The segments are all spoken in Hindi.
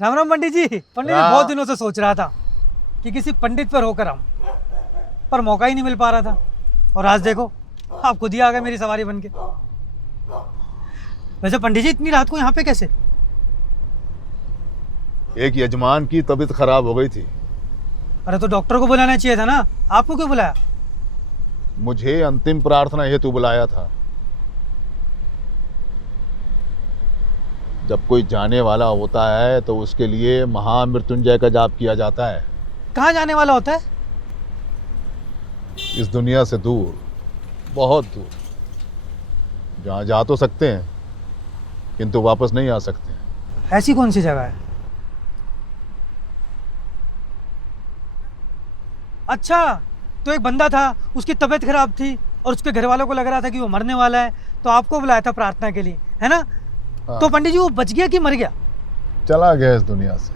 राम राम पंडित जी। पंडित जी राम। बहुत दिनों से सोच रहा था कि किसी पंडित पर होकर आऊं, पर मौका ही नहीं मिल पा रहा था। और आज देखो आप खुद ही आ गए मेरी सवारी बन के। वैसे पंडित जी इतनी रात को यहाँ पे कैसे? एक यजमान की तबीयत खराब हो गई थी। अरे तो डॉक्टर को बुलाना चाहिए था ना, आपको क्यों बुलाया? मुझे अंतिम प्रार्थना हेतु बुलाया था। जब कोई जाने वाला होता है तो उसके लिए महामृत्युंजय का जाप किया जाता है। कहाँ जाने वाला होता है? इस दुनिया से दूर, बहुत दूर, जहाँ जा तो सकते हैं किंतु वापस नहीं आ सकते। ऐसी कौन सी जगह है? अच्छा, तो एक बंदा था, उसकी तबीयत खराब थी और उसके घर वालों को लग रहा था कि वो मरने वाला है, तो आपको बुलाया था प्रार्थना के लिए, है ना? हाँ। तो पंडित जी वो बच गया कि मर गया? चला गया इस दुनिया से।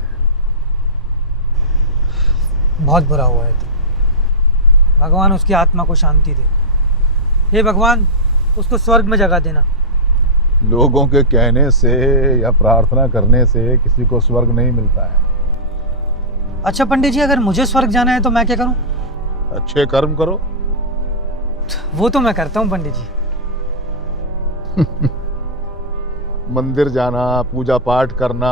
बहुत बुरा हुआ है। तो भगवान उसकी आत्मा को शांति दे। हे भगवान, उसको स्वर्ग में जगह देना। लोगों के कहने से या प्रार्थना करने से किसी को स्वर्ग नहीं मिलता है। अच्छा पंडित जी, अगर मुझे स्वर्ग जाना है तो मैं क्या करूं? अच्छे कर्म करो। वो तो मैं करता हूं पंडित जी। मंदिर जाना, पूजा पाठ करना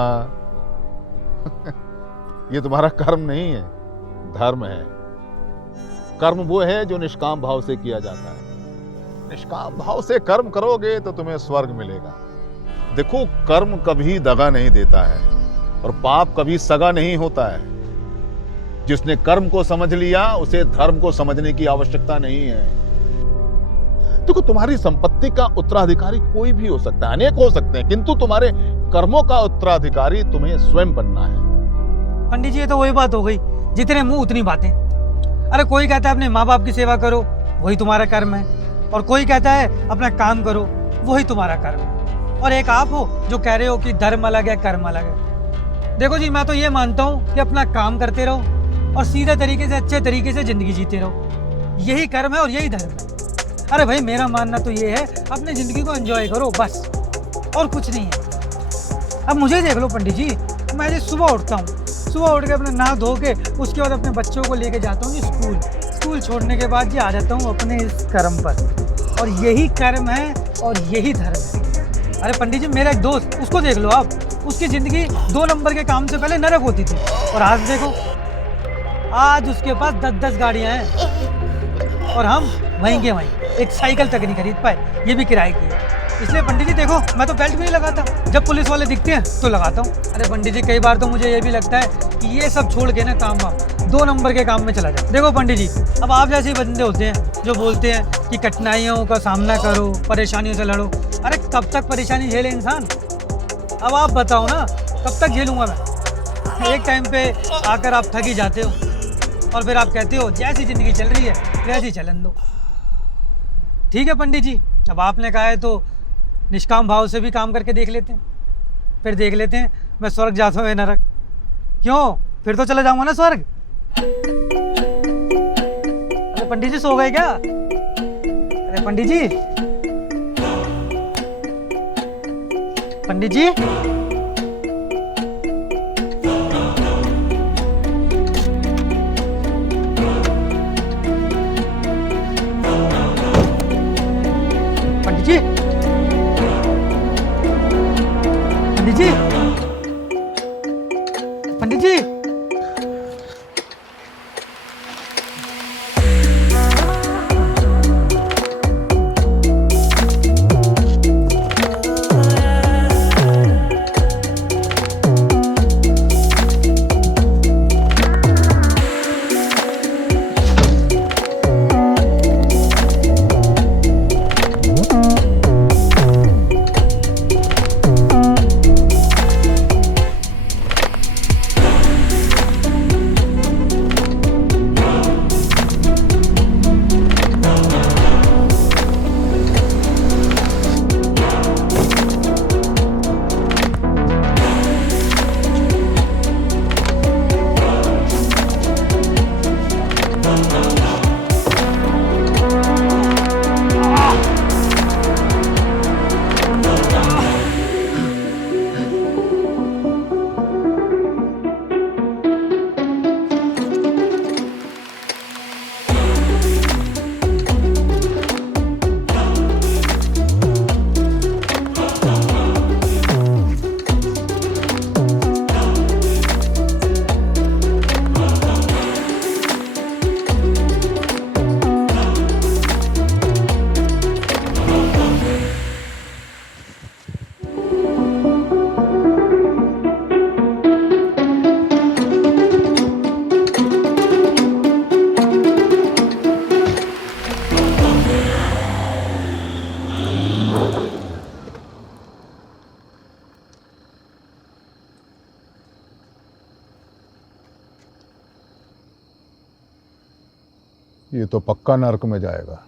ये तुम्हारा कर्म नहीं है, धर्म है। कर्म वो है जो निष्काम भाव से किया जाता है। निष्काम भाव से कर्म करोगे तो तुम्हें स्वर्ग मिलेगा। देखो, कर्म कभी दगा नहीं देता है और पाप कभी सगा नहीं होता है। जिसने कर्म को समझ लिया उसे धर्म को समझने की आवश्यकता नहीं है। देखो, तुम्हारी संपत्ति का उत्तराधिकारी कोई भी हो सकता है, अनेक हो सकते हैं, किंतु तुम्हारे कर्मों का उत्तराधिकारी तुम्हें स्वयं बनना है। पंडित जी ये तो वही बात हो गई, जितने मुंह उतनी बातें। अरे कोई कहता है अपने माँ बाप की सेवा करो, वही तुम्हारा कर्म है, और कोई कहता है अपना काम करो, वही तुम्हारा कर्म है। और एक आप हो जो कह रहे हो कि धर्म अलग है, कर्म अलग है। देखो जी, मैं तो ये मानता हूँ कि अपना काम करते रहो और सीधे तरीके से, अच्छे तरीके से जिंदगी जीते रहो। यही कर्म है और यही धर्म है। अरे भाई, मेरा मानना तो ये है, अपनी जिंदगी को एंजॉय करो बस, और कुछ नहीं है। अब मुझे देख लो पंडित जी, मैं जी सुबह उठता हूँ, सुबह उठ के अपने नहा धो के उसके बाद अपने बच्चों को लेके जाता हूँ जी स्कूल। स्कूल छोड़ने के बाद जी आ जाता हूँ अपने इस कर्म पर, और यही कर्म है और यही धर्म है। अरे पंडित जी, मेरा एक दोस्त, उसको देख लो आप, उसकी ज़िंदगी 2 नंबर के काम से पहले नरक होती थी, और आज देखो, आज उसके पास 10-10 गाड़ियाँ हैं, और हम वहीं के वहीं एक साइकिल तक नहीं खरीद पाए, ये भी किराए की है। इसलिए पंडित जी देखो, मैं तो बेल्ट भी नहीं लगाता, जब पुलिस वाले दिखते हैं तो लगाता हूँ। अरे पंडित जी, कई बार तो मुझे ये भी लगता है कि ये सब छोड़ के ना काम वाम 2 नंबर के काम में चला जाए। देखो पंडित जी, अब आप जैसे बंदे होते हैं जो बोलते हैं कि कठिनाइयों का सामना करो, परेशानियों से लड़ो। अरे कब तक परेशानी झेले इंसान? अब आप बताओ ना, कब तक झेलूंगा मैं? एक टाइम पे आकर आप थक ही जाते हो, और फिर आप कहते हो जैसी ज़िंदगी चल रही है वैसी चलन दो। ठीक है पंडित जी, अब आपने कहा है तो निष्काम भाव से भी काम करके देख लेते हैं, फिर देख लेते हैं मैं स्वर्ग जाता हूँ या नरक। क्यों, फिर तो चले जाऊंगा ना स्वर्ग। अरे पंडित जी सो गए क्या? अरे पंडित जी, पंडित जी, पंडित जी, पंडित जी, पंडित जी। ये तो पक्का नर्क में जाएगा।